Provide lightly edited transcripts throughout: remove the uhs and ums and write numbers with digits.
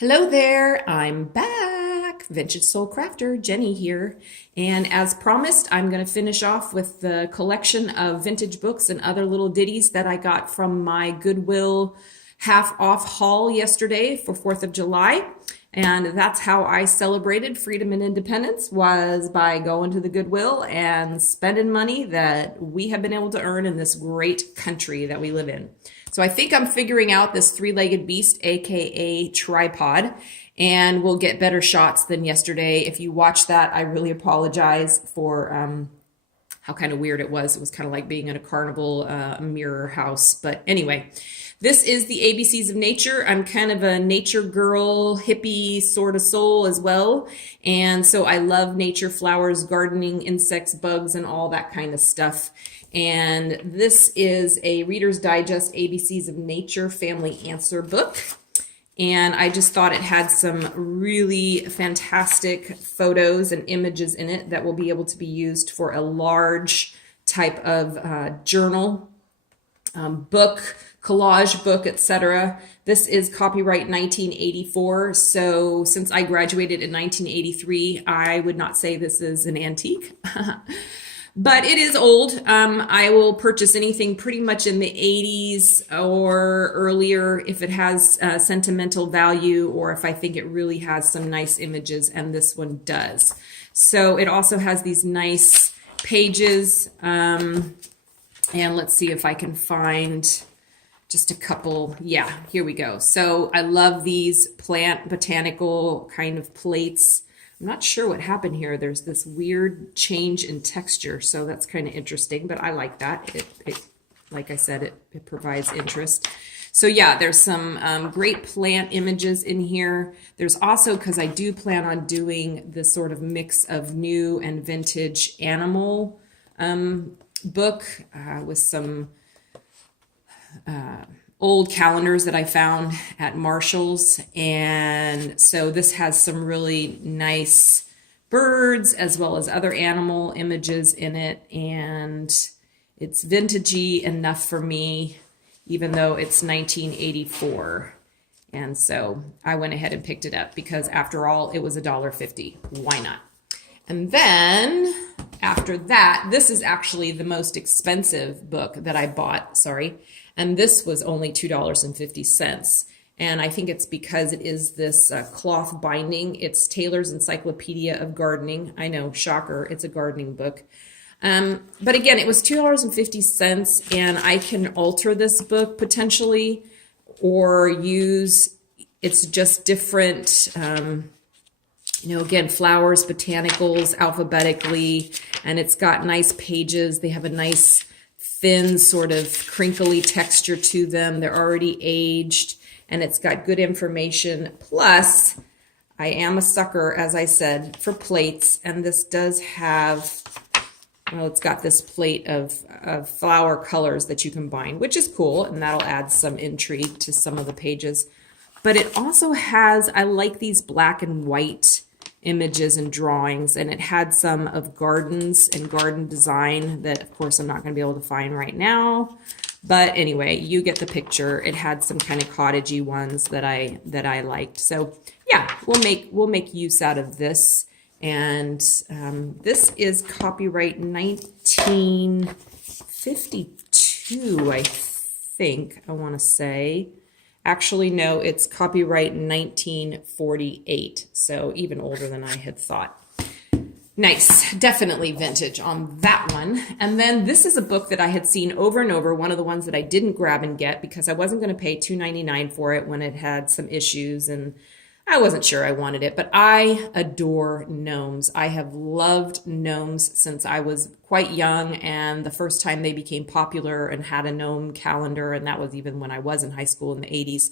Hello there, I'm back. Vintage Soul Crafter, Jenny here. And as promised, I'm going to finish off with the collection of vintage books and other little ditties that I got from my Goodwill half off haul yesterday for 4th of July. And that's how I celebrated freedom and independence, was by going to the Goodwill and spending money that we have been able to earn in this great country that we live in. So I think I'm figuring out this three-legged beast, aka tripod, and we'll get better shots than yesterday. If you watch that, I really apologize for how kind of weird it was. It was kind of like being in a carnival mirror house. But anyway, this is the ABCs of nature. I'm kind of a nature girl, hippie sort of soul as well. And so I love nature, flowers, gardening, insects, bugs, and all that kind of stuff. And this is a Reader's Digest ABCs of Nature Family Answer book. And I just thought it had some really fantastic photos and images in it that will be able to be used for a large type of journal, book, collage book, etc. This is copyright 1984. So since I graduated in 1983, I would not say this is an antique. But it is old. I will purchase anything pretty much in the 80s or earlier if it has sentimental value, or if I think it really has some nice images, and this one does. So it also has these nice pages, and let's see if I can find just a couple. Yeah, here we go. So I love these plant botanical kind of plates. I'm not sure what happened here. There's this weird change in texture, so that's kind of interesting, but I like that. Like I said, it provides interest. So yeah, there's some great plant images in here. There's also, because I do plan on doing this sort of mix of new and vintage animal book with some old calendars that I found at Marshall's. And so this has some really nice birds as well as other animal images in it. And it's vintagey enough for me, even though it's 1984. And so I went ahead and picked it up because after all, it was $1.50. Why not? And then after that, this is actually the most expensive book that I bought, sorry. And this was only $2.50. And I think it's because it is this cloth binding. It's Taylor's Encyclopedia of Gardening. I know, shocker, it's a gardening book. But again, it was $2.50, and I can alter this book potentially, or use, it's just different, again, flowers, botanicals, alphabetically, and it's got nice pages. They have a nice thin sort of crinkly texture to them. They're already aged, and it's got good information. Plus, I am a sucker, as I said, for plates, and this does have, well, it's got this plate of flower colors that you can bind, which is cool, and that'll add some intrigue to some of the pages. But it also has, I like these black and white images and drawings, and it had some of gardens and garden design that of course I'm not going to be able to find right now, but anyway, you get the picture. It had some kind of cottagey ones that I liked. So yeah, we'll make use out of this. And this is copyright 1952, I think, I want to say. Actually, no, it's copyright 1948, so even older than I had thought. Nice, definitely vintage on that one. And then this is a book that I had seen over and over, one of the ones that I didn't grab and get because I wasn't going to pay $2.99 for it when it had some issues, and I wasn't sure I wanted it, but I adore gnomes. I have loved gnomes since I was quite young, and the first time they became popular and had a gnome calendar, and that was even when I was in high school in the 80s.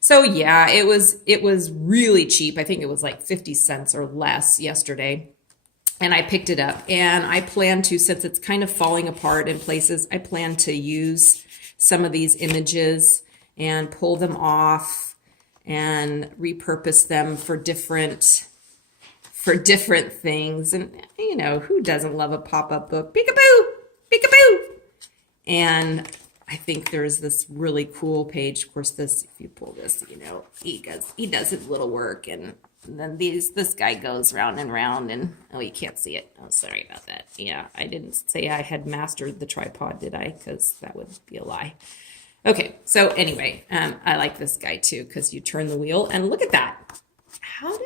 So yeah, it was really cheap. I think it was like 50 cents or less yesterday. And I picked it up, and I plan to, since it's kind of falling apart in places, I plan to use some of these images and pull them off and repurpose them for different things. And who doesn't love a pop-up book? Peekaboo, peekaboo. And I think there's this really cool page. Of course, this, if you pull this, you know, he does his little work, and then this guy goes round and round, and oh, you can't see it. Oh, sorry about that. Yeah, I didn't say I had mastered the tripod, did I? Because that would be a lie. Okay, so anyway, I like this guy too, because you turn the wheel and look at that. How do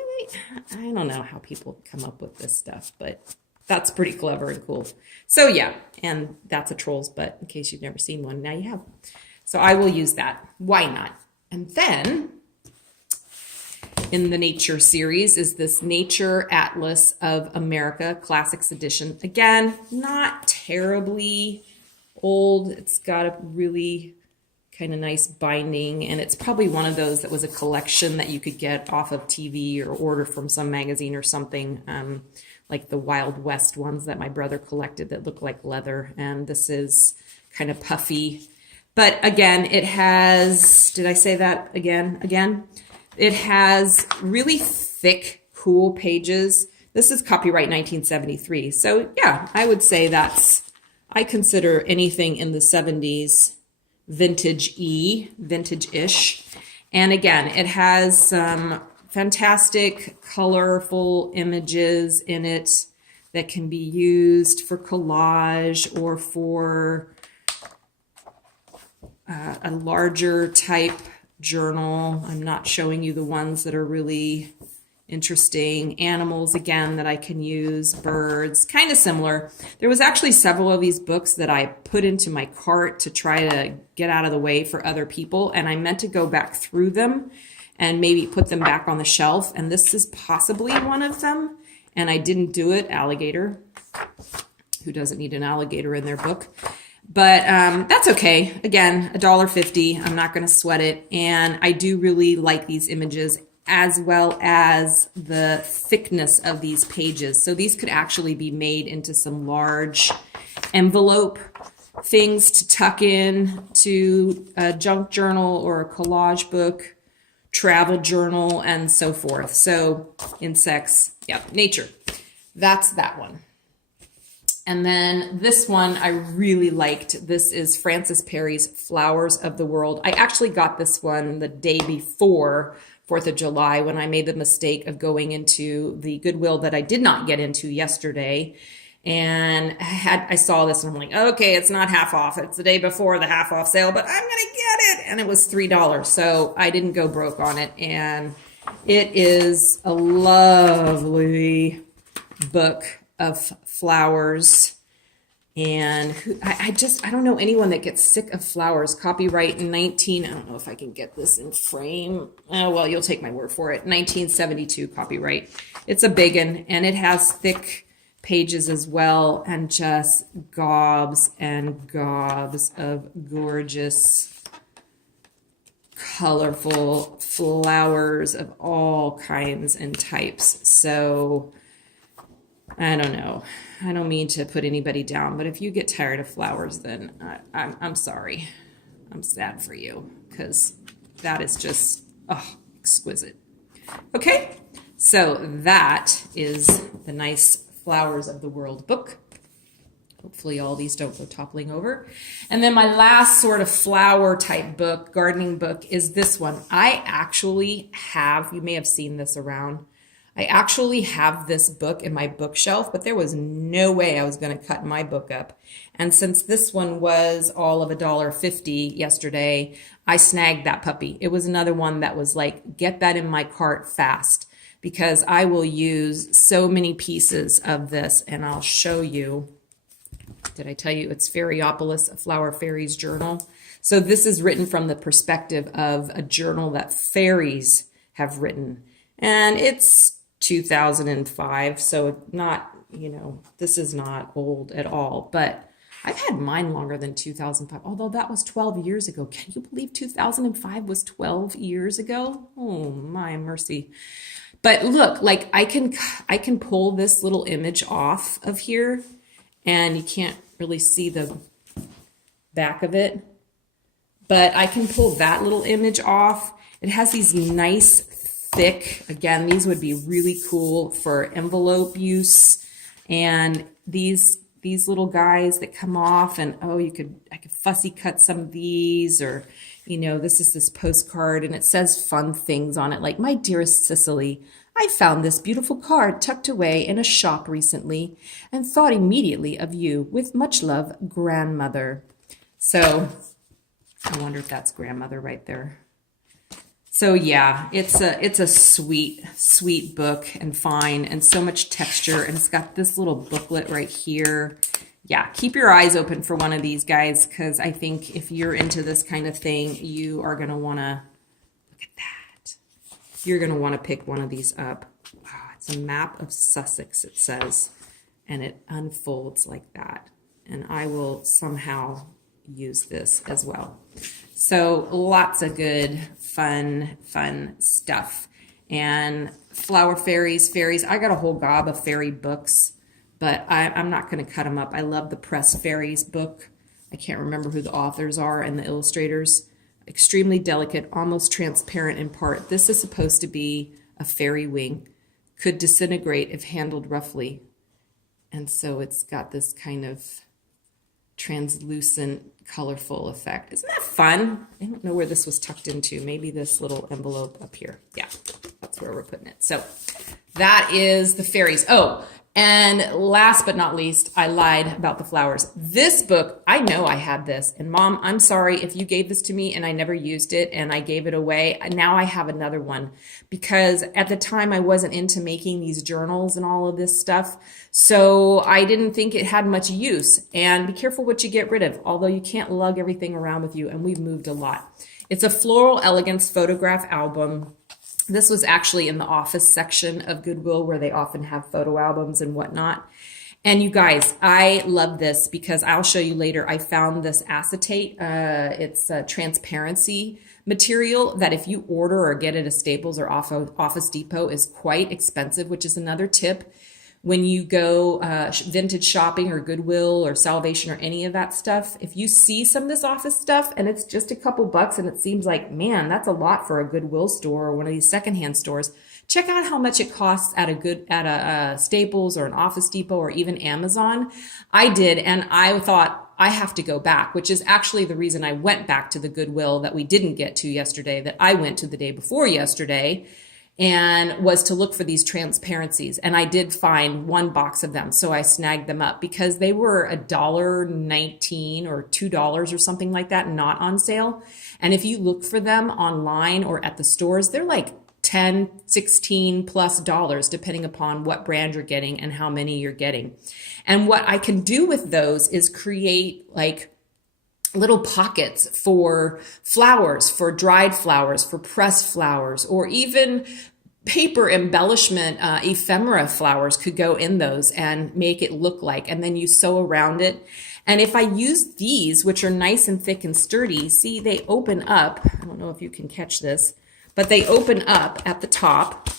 I don't know how people come up with this stuff, but that's pretty clever and cool. So yeah, and that's a troll's butt, in case you've never seen one. Now you have. So I will use that. Why not? And then in the nature series is this Nature Atlas of America Classics Edition. Again, not terribly old. It's got a really kind of nice binding, and it's probably one of those that was a collection that you could get off of TV or order from some magazine or something, like the Wild West ones that my brother collected that look like leather. And this is kind of puffy, but again, it has, did I say that again? It has really thick, cool pages. This is copyright 1973. So yeah, I would say I consider anything in the 70s vintage-ish. And again, it has some fantastic, colorful images in it that can be used for collage or for a larger type journal. I'm not showing you the ones that are really interesting. Animals, again, that I can use. Birds, kind of similar. There was actually several of these books that I put into my cart to try to get out of the way for other people, and I meant to go back through them and maybe put them back on the shelf, and this is possibly one of them, and I didn't do it. Alligator. Who doesn't need an alligator in their book? But that's okay. Again, $1.50. I'm not going to sweat it, and I do really like these images, as well as the thickness of these pages. So these could actually be made into some large envelope things to tuck in to a junk journal or a collage book, travel journal, and so forth. So insects, yeah, nature. That's that one. And then this one I really liked. This is Frances Perry's Flowers of the World. I actually got this one the day before 4th of July when I made the mistake of going into the Goodwill that I did not get into yesterday. And I saw this and I'm like, okay, it's not half off. It's the day before the half off sale, but I'm going to get it. And it was $3. So I didn't go broke on it. And it is a lovely book of flowers. And I don't know anyone that gets sick of flowers. Copyright in I don't know if I can get this in frame. Oh, well, you'll take my word for it. 1972 copyright. It's a big one, and it has thick pages as well, and just gobs and gobs of gorgeous, colorful flowers of all kinds and types. So I don't know. I don't mean to put anybody down, but if you get tired of flowers, then I'm sorry. I'm sad for you, because that is just exquisite. Okay, so that is the nice Flowers of the World book. Hopefully all these don't go toppling over. And then my last sort of flower type book, gardening book, is this one. I actually have, you may have seen this around, I actually have this book in my bookshelf, but there was no way I was going to cut my book up. And since this one was all of $1.50 yesterday, I snagged that puppy. It was another one that was like, get that in my cart fast, because I will use so many pieces of this, and I'll show you. Did I tell you it's Fairyopolis, a Flower Fairies journal? So this is written from the perspective of a journal that fairies have written. And it's 2005, so not, this is not old at all, but I've had mine longer than 2005, although that was 12 years ago. Can you believe 2005 was 12 years ago? Oh, my mercy. But look, like I can pull this little image off of here, and you can't really see the back of it, but I can pull that little image off. It has these nice thick, again, these would be really cool for envelope use, and these these little guys that come off, and oh, I could fussy cut some of these, or, you know, this is this postcard and it says fun things on it, like, "My dearest Cicely, I found this beautiful card tucked away in a shop recently and thought immediately of you. With much love, Grandmother." So I wonder if that's grandmother right there. So yeah, it's a sweet, sweet book, and fine, and so much texture, and it's got this little booklet right here. Yeah, keep your eyes open for one of these guys, because I think if you're into this kind of thing, you are going to want to, look at that. You're going to want to pick one of these up. Wow, it's a map of Sussex, it says, and it unfolds like that. And I will somehow use this as well. So lots of good, fun stuff. And flower fairies. I got a whole gob of fairy books, but I'm not going to cut them up. I love the Press Fairies book. I can't remember who the authors are and the illustrators. Extremely delicate, almost transparent in part. This is supposed to be a fairy wing. Could disintegrate if handled roughly. And so it's got this kind of translucent, colorful effect. Isn't that fun? I don't know where this was tucked into. Maybe this little envelope up here. Yeah, that's where we're putting it. So that is the fairies. Oh, and last but not least, I lied about the flowers. This book, I know I had this. And Mom, I'm sorry if you gave this to me and I never used it and I gave it away. Now I have another one, because at the time I wasn't into making these journals and all of this stuff. So I didn't think it had much use. And be careful what you get rid of, although you can't lug everything around with you. And we've moved a lot. It's a Floral Elegance photograph album. This was actually in the office section of Goodwill, where they often have photo albums and whatnot. And you guys, I love this because I'll show you later. I found this acetate. It's a transparency material that if you order or get at a Staples or Office Depot is quite expensive, which is another tip. When you go vintage shopping or Goodwill or Salvation or any of that stuff, if you see some of this office stuff and it's just a couple bucks and it seems like, man, that's a lot for a Goodwill store or one of these secondhand stores, check out how much it costs at a Staples or an Office Depot or even Amazon. I did, and I thought, I have to go back, which is actually the reason I went back to the Goodwill that we didn't get to yesterday, that I went to the day before yesterday, and was to look for these transparencies. And I did find one box of them. So I snagged them up because they were $1.19 or $2 or something like that, not on sale. And if you look for them online or at the stores, they're like 10, 16 plus dollars, depending upon what brand you're getting and how many you're getting. And what I can do with those is create like little pockets for flowers, for dried flowers, for pressed flowers, or even paper embellishment, ephemera flowers could go in those and make it look like, and then you sew around it. And if I use these, which are nice and thick and sturdy, see, they open up. I don't know if you can catch this, but they open up at the top,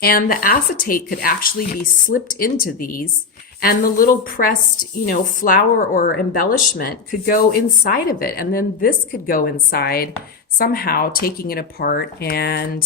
and the acetate could actually be slipped into these, and the little pressed, flower or embellishment could go inside of it. And then this could go inside somehow, taking it apart and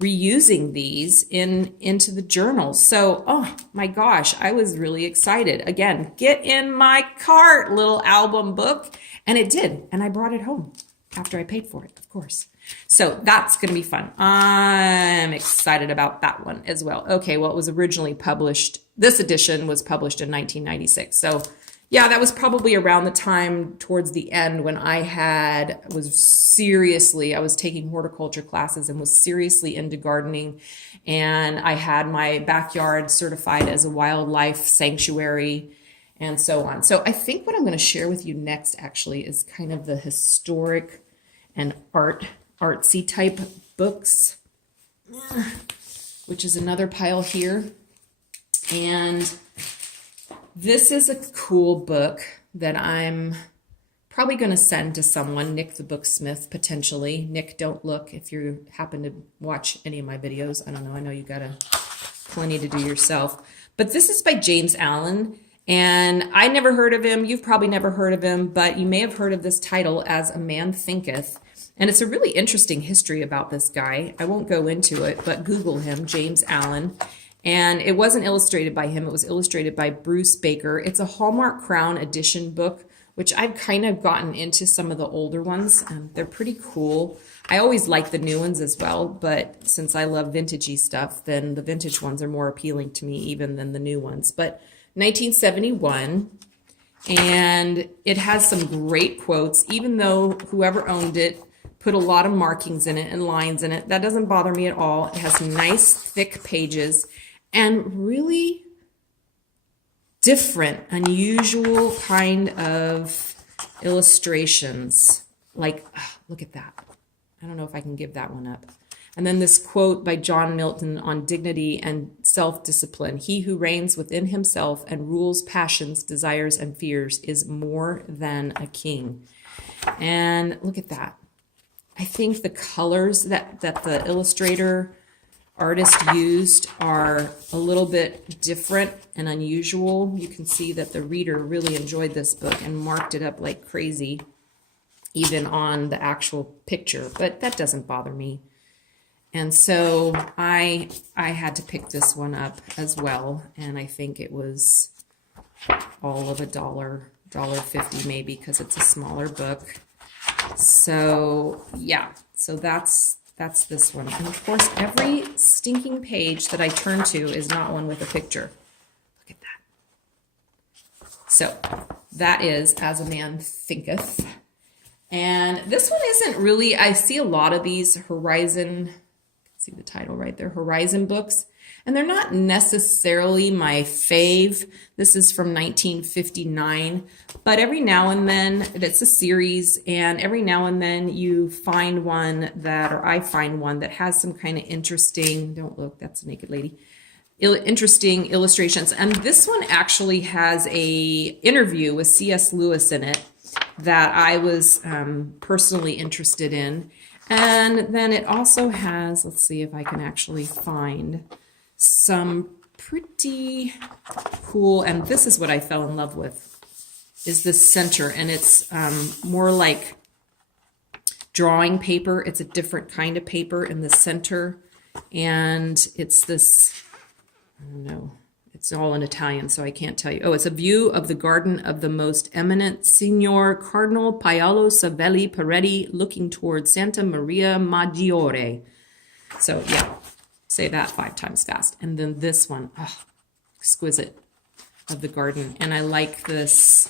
reusing these into the journal. So, oh my gosh, I was really excited. Again, get in my cart, little album book. And it did. And I brought it home after I paid for it, of course. So that's going to be fun. I'm excited about that one as well. Okay, well, it was originally published. This edition was published in 1996. So yeah, that was probably around the time towards the end when I was taking horticulture classes and was seriously into gardening. And I had my backyard certified as a wildlife sanctuary and so on. So I think what I'm going to share with you next actually is kind of the historic and artsy type books, which is another pile here. And this is a cool book that I'm probably going to send to someone, Nick the Booksmith, potentially. Nick, don't look if you happen to watch any of my videos. I don't know. I know you got plenty to do yourself. But this is by James Allen. And I never heard of him. You've probably never heard of him, but you may have heard of this title as A Man Thinketh. And it's a really interesting history about this guy. I won't go into it, but Google him, James Allen. And it wasn't illustrated by him. It was illustrated by Bruce Baker. It's a Hallmark Crown Edition book, which I've kind of gotten into some of the older ones. They're pretty cool. I always like the new ones as well, but since I love vintagey stuff, then the vintage ones are more appealing to me even than the new ones. But 1971, and it has some great quotes, even though whoever owned it put a lot of markings in it and lines in it. That doesn't bother me at all. It has nice, thick pages and really different, unusual kind of illustrations. Like, look at that. I don't know if I can give that one up. And then this quote by John Milton on dignity and self-discipline. He who reigns within himself and rules passions, desires, and fears is more than a king. And look at that. I think the colors that the illustrator artist used are a little bit different and unusual. You can see that the reader really enjoyed this book and marked it up like crazy, even on the actual picture, but that doesn't bother me. And so I had to pick this one up as well, and I think it was all of $1.50 maybe, because it's a smaller book. So yeah, so that's this one. And of course, every stinking page that I turn to is not one with a picture. Look at that. So that is As a Man Thinketh. And this one isn't really, I see a lot of these Horizon, see the title right there, Horizon books, and they're not necessarily my fave. This is from 1959, but every now and then, it's a series, and every now and then you find one that, or I find one that has some kind of interesting, don't look, that's a naked lady, interesting illustrations. And this one actually has a interview with C.S. Lewis in it that I was personally interested in. And then it also has, let's see if I can actually find some pretty cool, and this is what I fell in love with, is the center. And it's more like drawing paper. It's a different kind of paper in the center. And it's this, I don't know, it's all in Italian, so I can't tell you. Oh, it's a view of the garden of the most eminent Signor Cardinal Paolo Savelli Peretti looking toward Santa Maria Maggiore. So yeah, say that 5 times fast. And then this one, oh, exquisite, of the garden. And I like this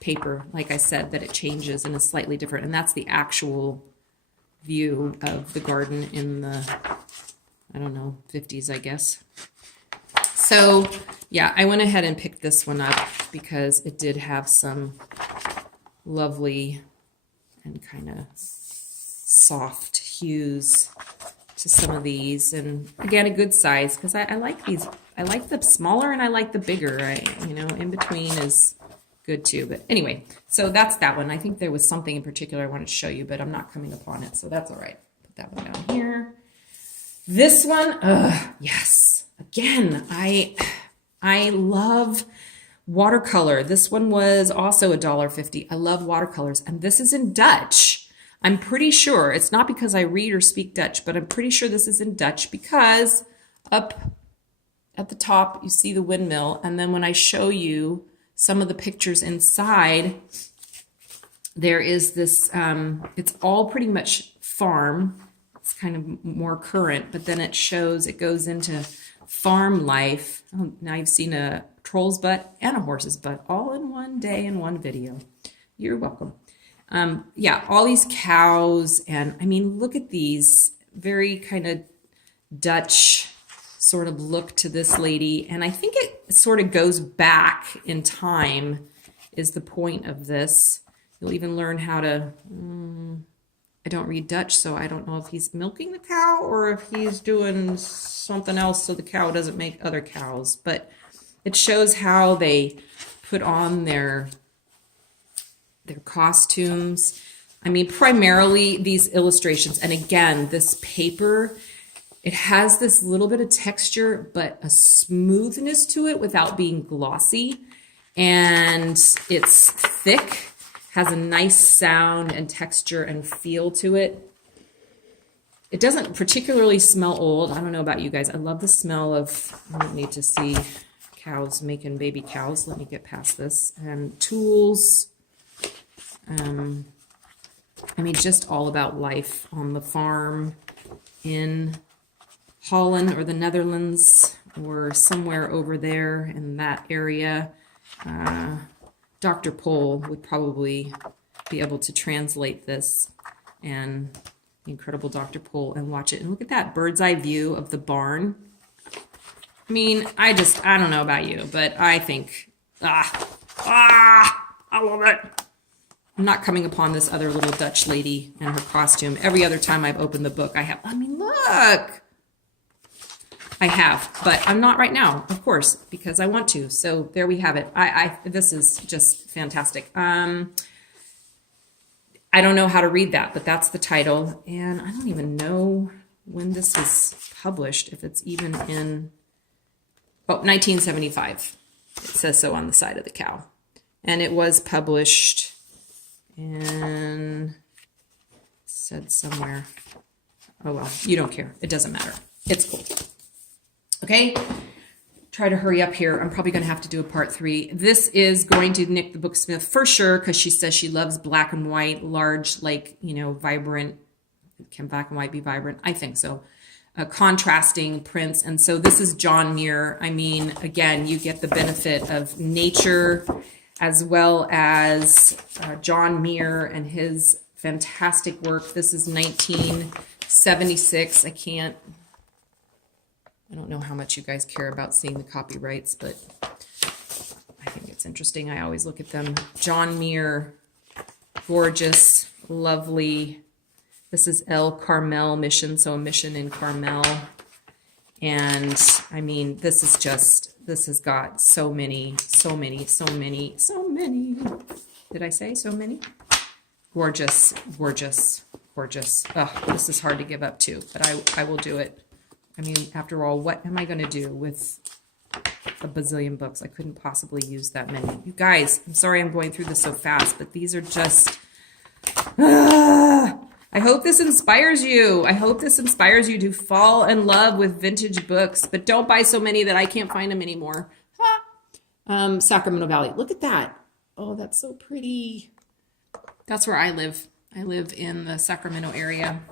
paper, like I said, that it changes and is slightly different. And that's the actual view of the garden in the, I don't know, 50s, I guess. So yeah, I went ahead and picked this one up because it did have some lovely and kind of soft hues to some of these. And again, a good size, because I like these. I like the smaller and I like the bigger. In between is good too. But anyway, so that's that one. I think there was something in particular I wanted to show you, but I'm not coming upon it, so that's all right. Put that one down here. This one, yes. Again, I love watercolor. This one was also $1.50. I love watercolors, and this is in Dutch. I'm pretty sure, it's not because I read or speak Dutch, but I'm pretty sure this is in Dutch because up at the top you see the windmill, and then when I show you some of the pictures inside, there is this, it's all pretty much farm. It's kind of more current, but then it goes into farm life. Oh, now you've seen a troll's butt and a horse's butt all in one day in one video. You're welcome. Yeah, all these cows, and I mean, look at these very kind of Dutch sort of look to this lady. And I think it sort of goes back in time is the point of this. You'll even learn how to, I don't read Dutch, so I don't know if he's milking the cow or if he's doing something else so the cow doesn't make other cows. But it shows how they put on their costumes. I mean, primarily these illustrations. And again, this paper, it has this little bit of texture, but a smoothness to it without being glossy. And it's thick, has a nice sound and texture and feel to it. It doesn't particularly smell old. I don't know about you guys. I love the smell of, I don't need to see cows making baby cows. Let me get past this. And tools. I mean, just all about life on the farm in Holland or the Netherlands or somewhere over there in that area. Dr. Pohl would probably be able to translate this, and the incredible Dr. Pohl, and watch it. And look at that bird's eye view of the barn. I mean, I don't know about you, but I think, I love it. I'm not coming upon this other little Dutch lady and her costume. Every other time I've opened the book, I mean, look. I have, but I'm not right now, of course, because I want to. So there we have it. This is just fantastic. I don't know how to read that, but that's the title. And I don't even know when this was published, if it's even in, 1975. It says so on the side of the cow. And it was published in, it said somewhere. Oh, well, you don't care. It doesn't matter. It's cool. Okay, try to hurry up here. I'm probably going to have to do a part 3. This is going to nick the booksmith for sure, because she says she loves black and white, large, like, vibrant. Can black and white be vibrant? I think so. Contrasting prints. And so this is John Muir. I mean, again, you get the benefit of nature as well as John Muir and his fantastic work. This is 1976. I don't know how much you guys care about seeing the copyrights, but I think it's interesting. I always look at them. John Muir, gorgeous, lovely. This is El Carmel mission, so a mission in Carmel. And I mean, this has got so many. Did I say so many? Gorgeous, gorgeous, gorgeous. Oh, this is hard to give up too, but I will do it. I mean, after all, what am I going to do with a bazillion books? I couldn't possibly use that many. You guys, I'm sorry I'm going through this so fast, but these are just... I hope this inspires you. I hope this inspires you to fall in love with vintage books, but don't buy so many that I can't find them anymore. Sacramento Valley. Look at that. Oh, that's so pretty. That's where I live. I live in the Sacramento area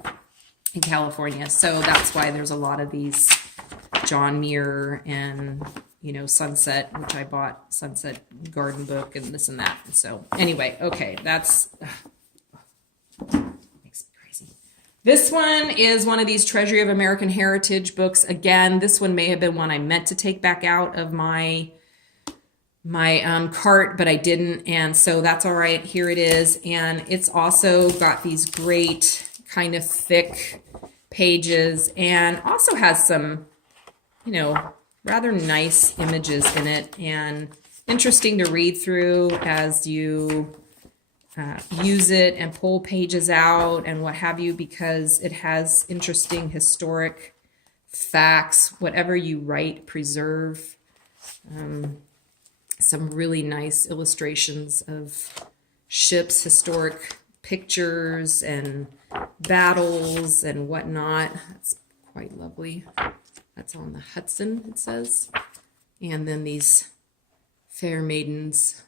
in California. So that's why there's a lot of these John Muir and, Sunset, which I bought, Sunset Garden Book and this and that. So anyway, okay, that's, makes me crazy. This one is one of these Treasury of American Heritage books. Again, this one may have been one I meant to take back out of my cart, but I didn't. And so that's all right. Here it is. And it's also got these great kind of thick pages, and also has some, rather nice images in it, and interesting to read through as you use it and pull pages out and what have you, because it has interesting historic facts. Whatever you write, preserve. Some really nice illustrations of ships, historic pictures and battles and whatnot. That's quite lovely. That's on the Hudson, it says. And then these fair maidens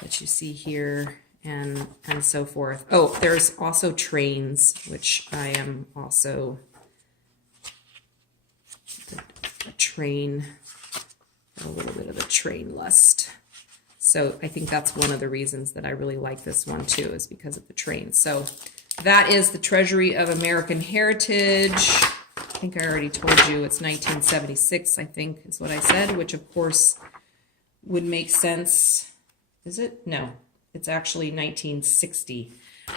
that you see here, and so forth. Oh, there's also trains, which I am also a train, a little bit of a train lust. So I think that's one of the reasons that I really like this one too, is because of the train. So that is the Treasury of American Heritage. I think I already told you it's 1976, I think is what I said, which of course would make sense. Is it? No, it's actually 1960,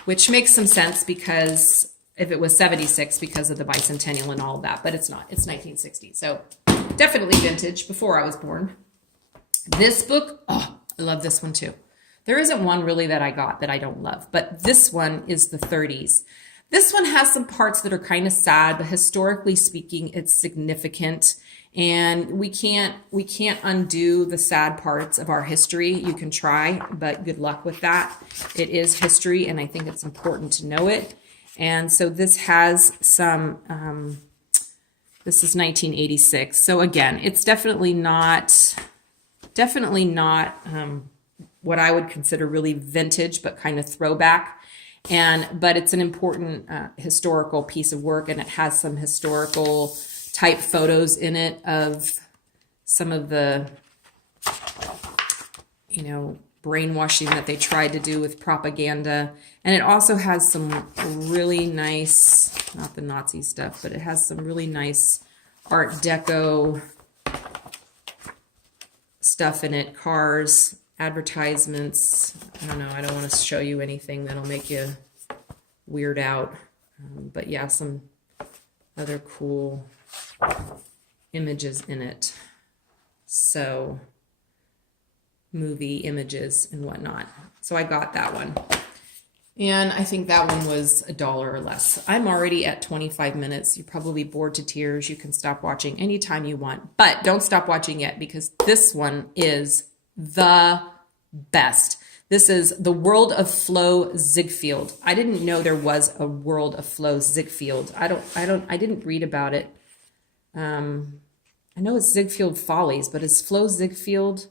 which makes some sense because if it was 76 because of the bicentennial and all of that, but it's not. It's 1960. So definitely vintage, before I was born. This book, oh, I love this one too. There isn't one really that I got that I don't love, but this one is the 30s. This one has some parts that are kind of sad, but historically speaking, it's significant. And we can't undo the sad parts of our history. You can try, but good luck with that. It is history, and I think it's important to know it. And so this has some, this is 1986. So again, it's definitely not what I would consider really vintage, but kind of throwback. But it's an important historical piece of work, and it has some historical type photos in it of some of the, brainwashing that they tried to do with propaganda. And it also has some really nice, not the Nazi stuff, but it has some really nice Art Deco stuff in it, cars, advertisements. I don't know, I don't want to show you anything that'll make you weird out. But yeah, some other cool images in it. So, movie images and whatnot. So I got that one. And I think that one was $1 or less. I'm already at 25 minutes. You're probably bored to tears. You can stop watching anytime you want. But don't stop watching yet, because this one is the best. This is the World of Flo Ziegfeld. I didn't know there was a World of Flo Ziegfeld. I didn't read about it. I know it's Ziegfeld Follies, but is Flo Ziegfeld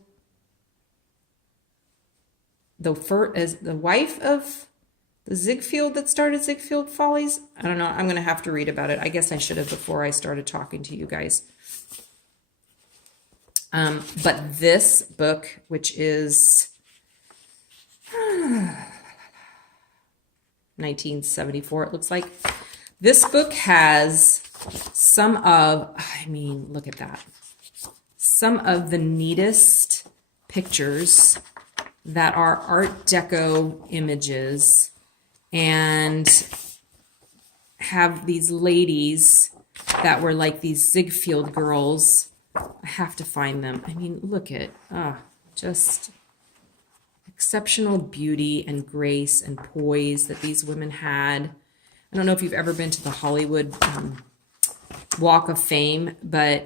the wife of the Ziegfeld that started Ziegfeld Follies? I don't know. I'm going to have to read about it. I guess I should have before I started talking to you guys. But this book, which is 1974, it looks like. This book has some of, look at that. Some of the neatest pictures that are Art Deco images, and have these ladies that were like these Ziegfeld girls. I have to find them. Look at, just exceptional beauty and grace and poise that these women had. I don't know if you've ever been to the Hollywood Walk of Fame, but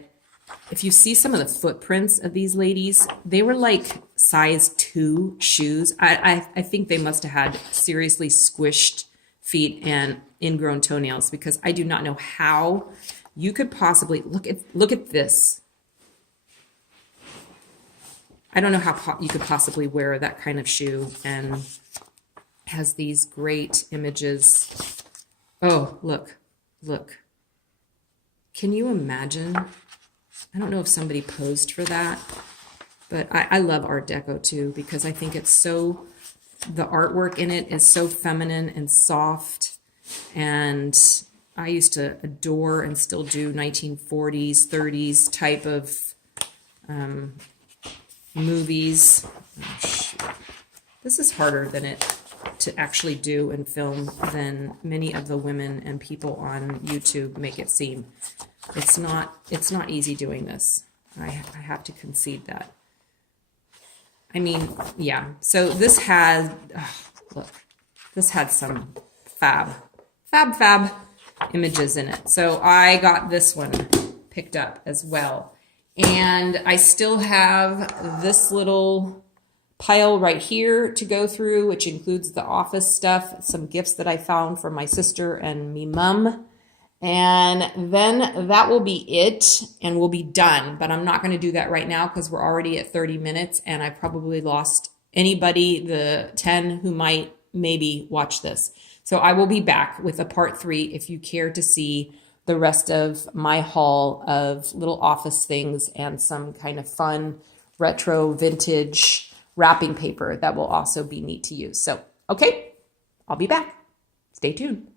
if you see some of the footprints of these ladies, they were like size 2 shoes. I think they must have had seriously squished feet and ingrown toenails, because I do not know how you could possibly look at this. I don't know how you could possibly wear that kind of shoe, and has these great images. Oh, look. Can you imagine? I don't know if somebody posed for that, but I love Art Deco too, because I think it's so, the artwork in it is so feminine and soft, and I used to adore and still do 1940s, 30s type of movies. Oh, shoot. This is harder than it to actually do and film than many of the women and people on YouTube make it seem. It's not easy doing this. I have to concede that. Yeah. So this has, look, this had some fab images in it. So I got this one picked up as well. And I still have this little pile right here to go through, which includes the office stuff, some gifts that I found from my sister and me mum. And then that will be it, and we'll be done. But I'm not going to do that right now because we're already at 30 minutes, and I probably lost anybody, the 10 who might maybe watch this. So I will be back with a part 3 if you care to see the rest of my haul of little office things and some kind of fun retro vintage wrapping paper that will also be neat to use. So, okay, I'll be back. Stay tuned.